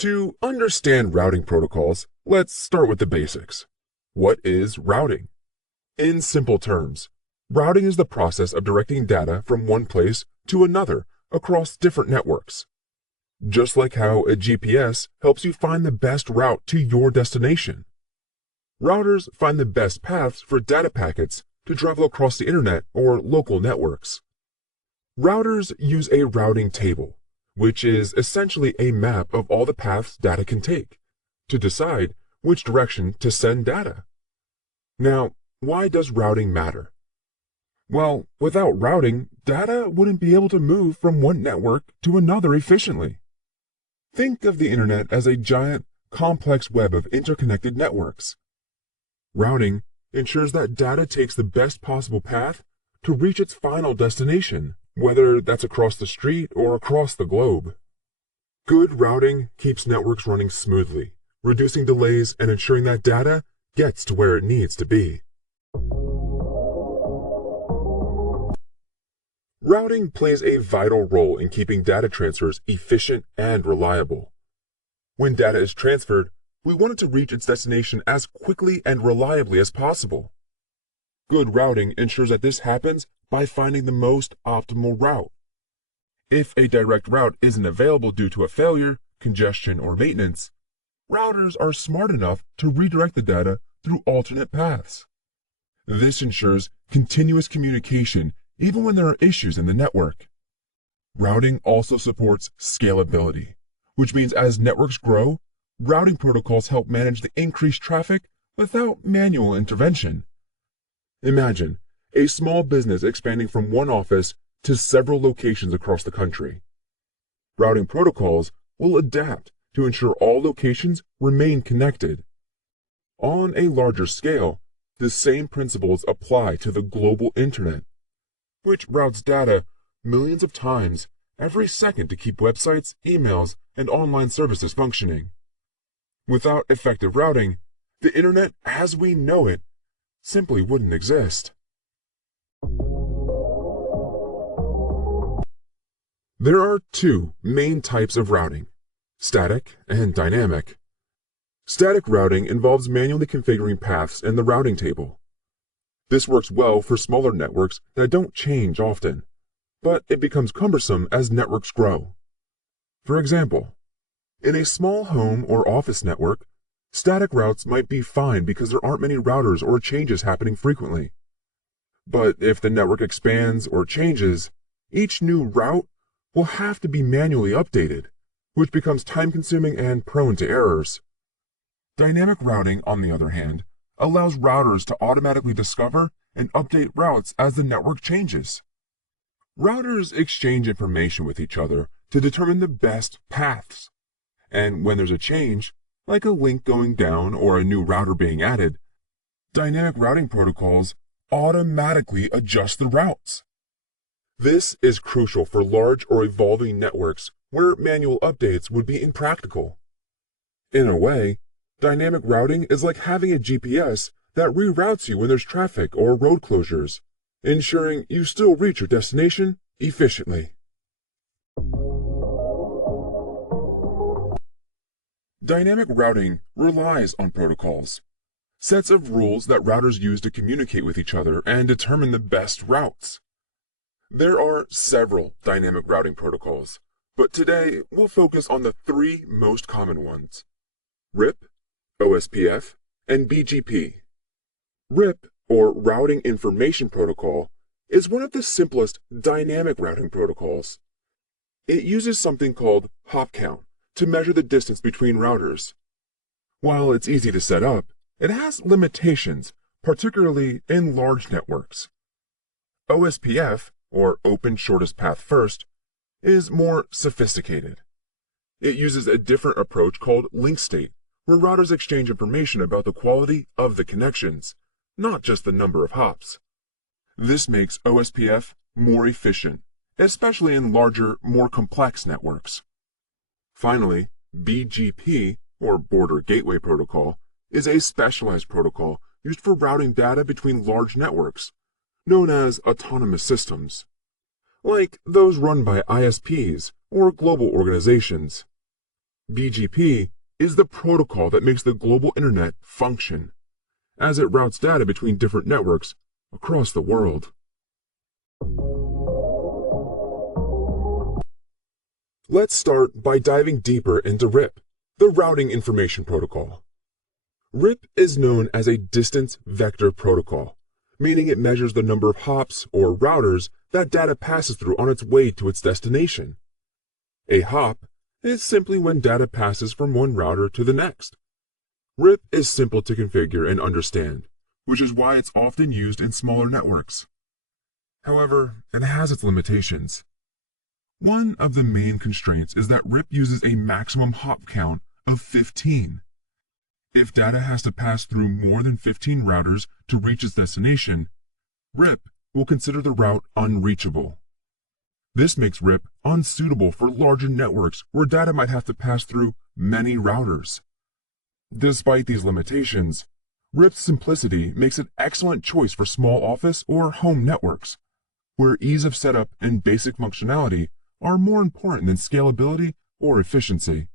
To understand routing protocols, let's start with the basics. What is routing? In simple terms, routing is the process of directing data from one place to another across different networks. Just like how a GPS helps you find the best route to your destination. Routers find the best paths for data packets to travel across the internet or local networks. Routers use a routing table, which is essentially a map of all the paths data can take, to decide which direction to send data. Now, why does routing matter? Well, without routing, data wouldn't be able to move from one network to another efficiently. Think of the internet as a giant, complex web of interconnected networks. Routing ensures that data takes the best possible path to reach its final destination, whether that's across the street or across the globe. Good routing keeps networks running smoothly, reducing delays and ensuring that data gets to where it needs to be. Routing plays a vital role in keeping data transfers efficient and reliable. When data is transferred, we want it to reach its destination as quickly and reliably as possible. Good routing ensures that this happens by finding the most optimal route. If a direct route isn't available due to a failure, congestion, or maintenance, routers are smart enough to redirect the data through alternate paths. This ensures continuous communication even when there are issues in the network. Routing also supports scalability, which means as networks grow, routing protocols help manage the increased traffic without manual intervention. Imagine a small business expanding from one office to several locations across the country. Routing protocols will adapt to ensure all locations remain connected. On a larger scale, the same principles apply to the global internet, which routes data millions of times every second to keep websites, emails, and online services functioning. Without effective routing, the internet as we know it simply wouldn't exist. There are two main types of routing, static and dynamic. Static routing involves manually configuring paths in the routing table. This works well for smaller networks that don't change often, but it becomes cumbersome as networks grow. For example, in a small home or office network, static routes might be fine because there aren't many routers or changes happening frequently. But if the network expands or changes, each new route will have to be manually updated, which becomes time-consuming and prone to errors. Dynamic routing, on the other hand, allows routers to automatically discover and update routes as the network changes. Routers exchange information with each other to determine the best paths. And when there's a change, like a link going down or a new router being added, dynamic routing protocols automatically adjust the routes. This is crucial for large or evolving networks where manual updates would be impractical. In a way, dynamic routing is like having a GPS that reroutes you when there's traffic or road closures, ensuring you still reach your destination efficiently. Dynamic routing relies on protocols, sets of rules that routers use to communicate with each other and determine the best routes. There are several dynamic routing protocols, but today we'll focus on the three most common ones: RIP, OSPF, and BGP. RIP, or Routing Information Protocol, is one of the simplest dynamic routing protocols. It uses something called hop count to measure the distance between routers. While it's easy to set up, it has limitations, particularly in large networks. OSPF, or Open Shortest Path First, is more sophisticated. It uses a different approach called link state, where routers exchange information about the quality of the connections, not just the number of hops. This makes OSPF more efficient, especially in larger, more complex networks. Finally, BGP, or Border Gateway Protocol, is a specialized protocol used for routing data between large networks, known as autonomous systems, like those run by ISPs or global organizations. BGP is the protocol that makes the global internet function, as it routes data between different networks across the world. Let's start by diving deeper into RIP, the Routing Information Protocol. RIP is known as a distance vector protocol, meaning it measures the number of hops or routers that data passes through on its way to its destination. A hop is simply when data passes from one router to the next. RIP is simple to configure and understand, which is why it's often used in smaller networks. However, it has its limitations. One of the main constraints is that RIP uses a maximum hop count of 15. If data has to pass through more than 15 routers to reach its destination, RIP will consider the route unreachable. This makes RIP unsuitable for larger networks where data might have to pass through many routers. Despite these limitations, RIP's simplicity makes it an excellent choice for small office or home networks, where ease of setup and basic functionality are more important than scalability or efficiency.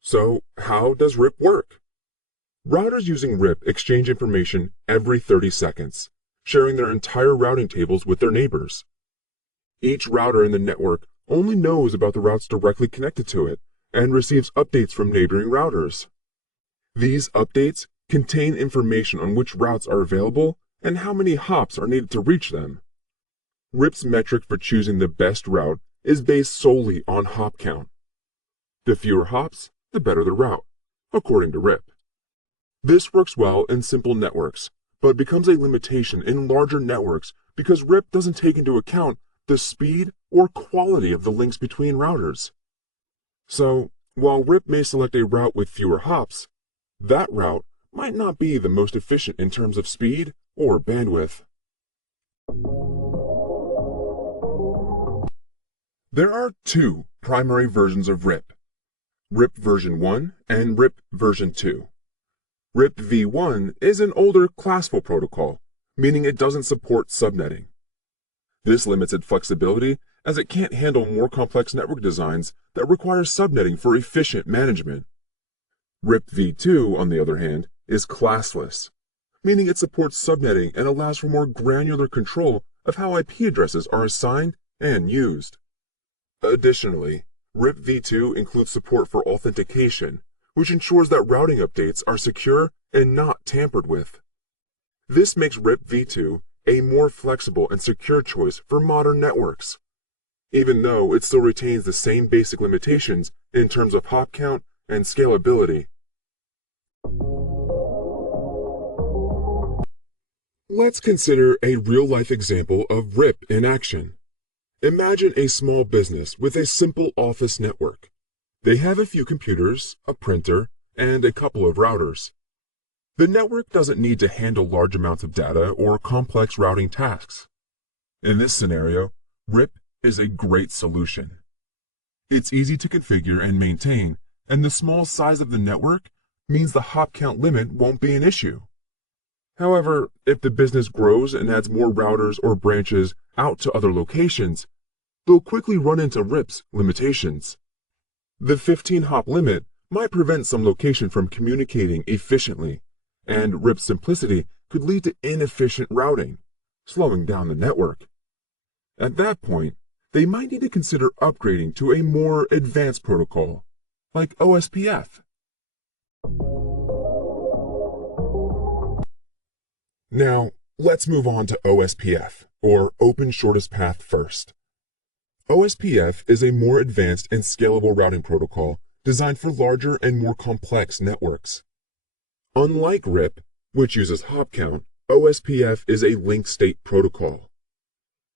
So, how does RIP work? Routers using RIP exchange information every 30 seconds, sharing their entire routing tables with their neighbors. Each router in the network only knows about the routes directly connected to it and receives updates from neighboring routers. These updates contain information on which routes are available and how many hops are needed to reach them. RIP's metric for choosing the best route is based solely on hop count. The fewer hops, the better the route, according to RIP. This works well in simple networks, but becomes a limitation in larger networks because RIP doesn't take into account the speed or quality of the links between routers. So, while RIP may select a route with fewer hops, that route might not be the most efficient in terms of speed or bandwidth. There are two primary versions of RIP: RIP version 1 and RIP version 2. RIP v1 is an older classical protocol, meaning it doesn't support subnetting. This limits its flexibility as it can't handle more complex network designs that require subnetting for efficient management. RIP v2, on the other hand, is classless, meaning it supports subnetting and allows for more granular control of how IP addresses are assigned and used. Additionally, RIP v2 includes support for authentication, which ensures that routing updates are secure and not tampered with. This makes RIP v2 a more flexible and secure choice for modern networks, even though it still retains the same basic limitations in terms of hop count and scalability. Let's consider a real-life example of RIP in action. Imagine a small business with a simple office network. They have a few computers, a printer, and a couple of routers. The network doesn't need to handle large amounts of data or complex routing tasks. In this scenario, RIP is a great solution. It's easy to configure and maintain, and the small size of the network means the hop count limit won't be an issue. However, if the business grows and adds more routers or branches out to other locations, they'll quickly run into RIP's limitations. The 15-hop limit might prevent some location from communicating efficiently, and RIP's simplicity could lead to inefficient routing, slowing down the network. At that point, they might need to consider upgrading to a more advanced protocol, like OSPF. Now, let's move on to OSPF, or Open Shortest Path First. OSPF is a more advanced and scalable routing protocol designed for larger and more complex networks. Unlike RIP, which uses hop count, OSPF is a link state protocol.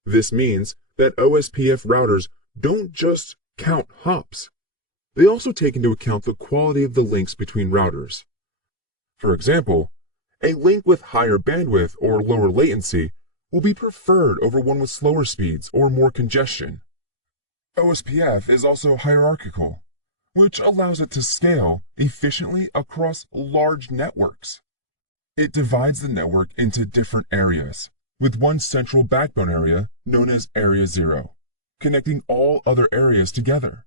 This means that OSPF routers don't just count hops. They also take into account the quality of the links between routers. For example, a link with higher bandwidth or lower latency will be preferred over one with slower speeds or more congestion. OSPF is also hierarchical, which allows it to scale efficiently across large networks. It divides the network into different areas, with one central backbone area known as Area 0, connecting all other areas together.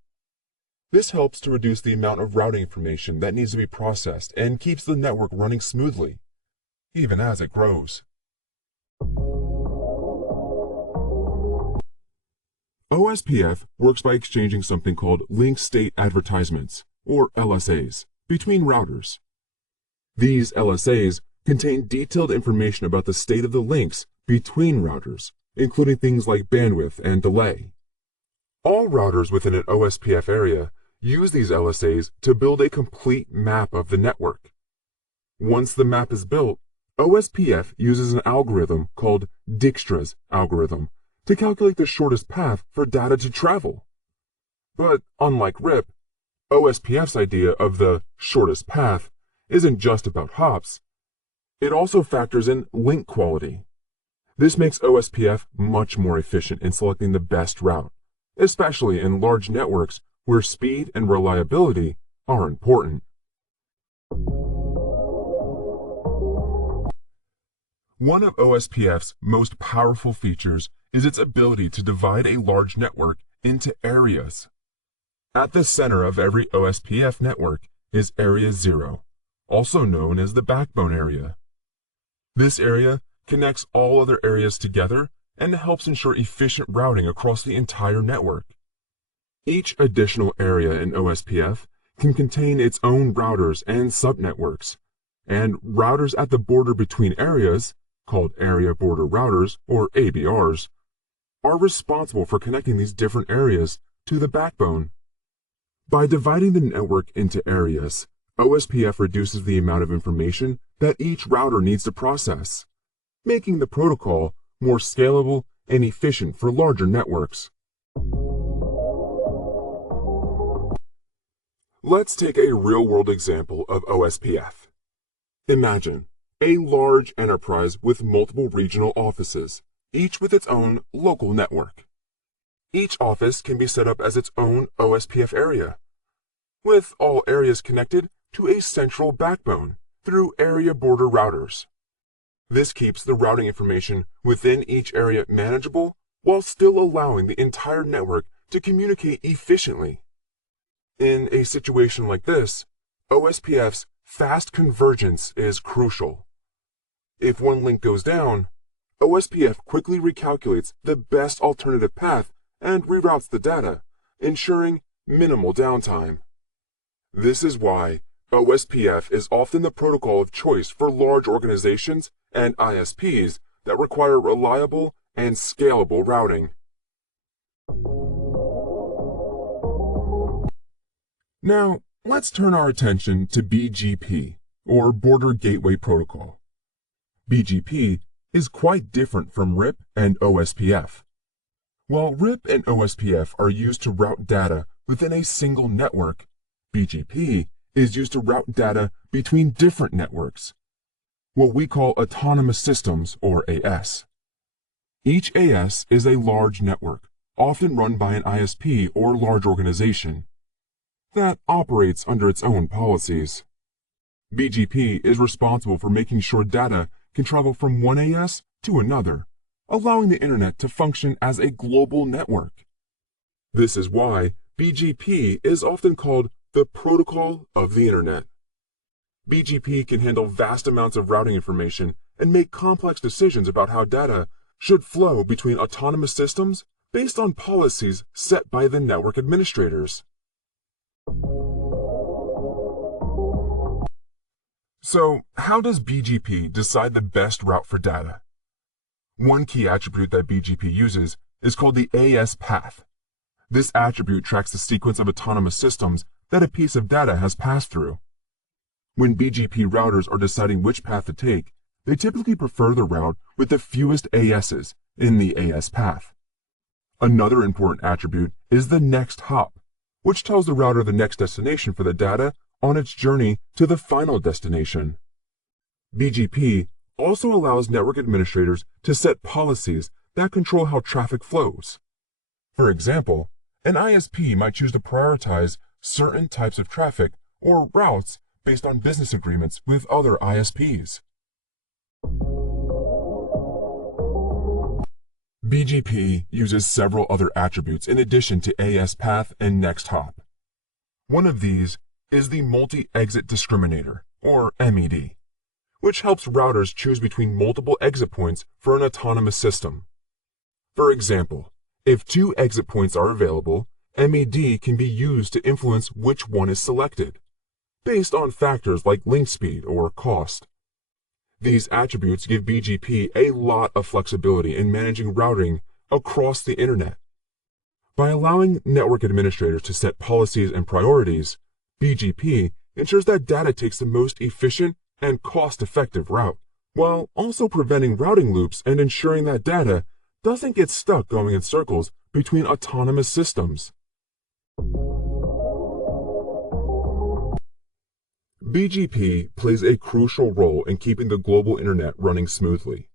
This helps to reduce the amount of routing information that needs to be processed and keeps the network running smoothly, even as it grows. OSPF works by exchanging something called link state advertisements, or LSAs, between routers. These LSAs contain detailed information about the state of the links between routers, including things like bandwidth and delay. All routers within an OSPF area use these LSAs to build a complete map of the network. Once the map is built, OSPF uses an algorithm called Dijkstra's algorithm to calculate the shortest path for data to travel. But unlike RIP, OSPF's idea of the shortest path isn't just about hops. It also factors in link quality. This makes OSPF much more efficient in selecting the best route, especially in large networks where speed and reliability are important. One of OSPF's most powerful features is its ability to divide a large network into areas. At the center of every OSPF network is Area 0, also known as the backbone area. This area connects all other areas together and helps ensure efficient routing across the entire network. Each additional area in OSPF can contain its own routers and subnetworks, and routers at the border between areas, called Area Border Routers or ABRs, are responsible for connecting these different areas to the backbone. By dividing the network into areas, OSPF reduces the amount of information that each router needs to process, making the protocol more scalable and efficient for larger networks. Let's take a real-world example of OSPF. Imagine a large enterprise with multiple regional offices, each with its own local network. Each office can be set up as its own OSPF area, with all areas connected to a central backbone through area border routers. This keeps the routing information within each area manageable while still allowing the entire network to communicate efficiently. In a situation like this, OSPF's fast convergence is crucial. If one link goes down, OSPF quickly recalculates the best alternative path and reroutes the data, ensuring minimal downtime. This is why OSPF is often the protocol of choice for large organizations and ISPs that require reliable and scalable routing. Now, let's turn our attention to BGP, or Border Gateway Protocol. BGP is quite different from RIP and OSPF. While RIP and OSPF are used to route data within a single network, BGP is used to route data between different networks, what we call autonomous systems, or AS. Each AS is a large network, often run by an ISP or large organization, that operates under its own policies. BGP is responsible for making sure data can travel from one AS to another, allowing the Internet to function as a global network. This is why BGP is often called the protocol of the Internet. BGP can handle vast amounts of routing information and make complex decisions about how data should flow between autonomous systems based on policies set by the network administrators. So, how does BGP decide the best route for data? One key attribute that BGP uses is called the AS path. This attribute tracks the sequence of autonomous systems that a piece of data has passed through. When BGP routers are deciding which path to take, they typically prefer the route with the fewest ASs in the AS path. Another important attribute is the next hop, which tells the router the next destination for the data on its journey to the final destination. BGP also allows network administrators to set policies that control how traffic flows. For example, an ISP might choose to prioritize certain types of traffic or routes based on business agreements with other ISPs. BGP uses several other attributes in addition to AS path and next hop. One of these is the multi-exit discriminator, or MED, which helps routers choose between multiple exit points for an autonomous system. For example, if 2 exit points are available, MED can be used to influence which one is selected, based on factors like link speed or cost. These attributes give BGP a lot of flexibility in managing routing across the internet. By allowing network administrators to set policies and priorities, BGP ensures that data takes the most efficient and cost-effective route, while also preventing routing loops and ensuring that data doesn't get stuck going in circles between autonomous systems. BGP plays a crucial role in keeping the global internet running smoothly.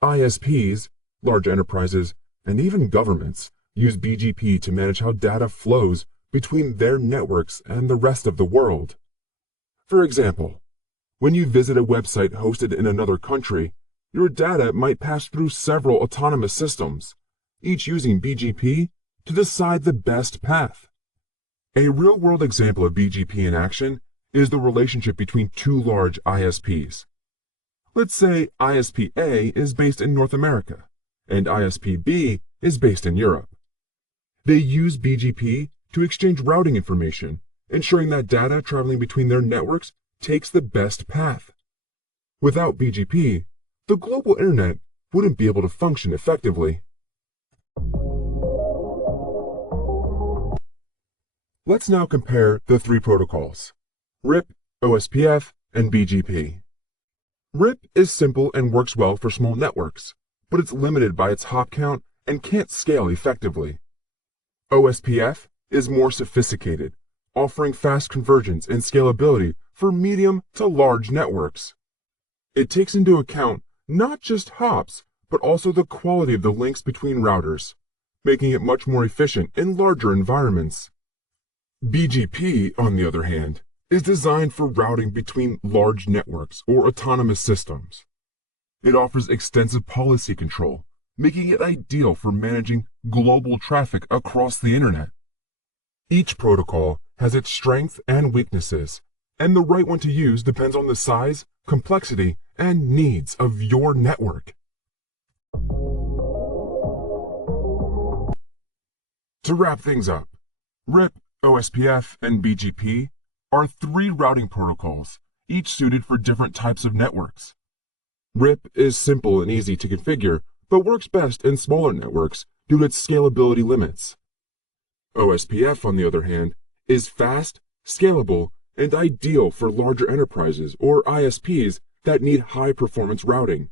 ISPs, large enterprises, and even governments use BGP to manage how data flows between their networks and the rest of the world. For example, when you visit a website hosted in another country, your data might pass through several autonomous systems, each using BGP to decide the best path. A real-world example of BGP in action is the relationship between 2 large ISPs. Let's say ISP A is based in North America, and ISP B is based in Europe. They use BGP to exchange routing information, ensuring that data traveling between their networks takes the best path. Without BGP, the global internet wouldn't be able to function effectively. Let's now compare the 3 protocols: RIP, OSPF, and BGP. RIP is simple and works well for small networks, but it's limited by its hop count and can't scale effectively. OSPF is more sophisticated, offering fast convergence and scalability for medium to large networks. It takes into account not just hops, but also the quality of the links between routers, making it much more efficient in larger environments. BGP, on the other hand, is designed for routing between large networks or autonomous systems. It offers extensive policy control, making it ideal for managing global traffic across the internet. Each protocol has its strengths and weaknesses, and the right one to use depends on the size, complexity, and needs of your network. To wrap things up, RIP, OSPF, and BGP are 3 routing protocols, each suited for different types of networks. RIP is simple and easy to configure, but works best in smaller networks due to its scalability limits. OSPF, on the other hand, is fast, scalable, and ideal for larger enterprises or ISPs that need high-performance routing.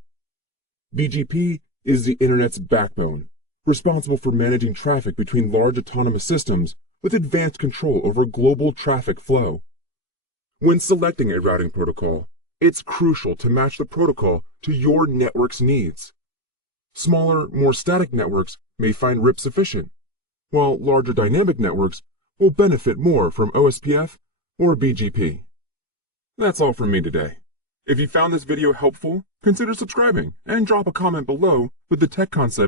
BGP is the internet's backbone, responsible for managing traffic between large autonomous systems with advanced control over global traffic flow. When selecting a routing protocol, it's crucial to match the protocol to your network's needs. Smaller, more static networks may find RIP sufficient, while larger dynamic networks will benefit more from OSPF or BGP. That's all from me today. If you found this video helpful, consider subscribing and drop a comment below with the tech concept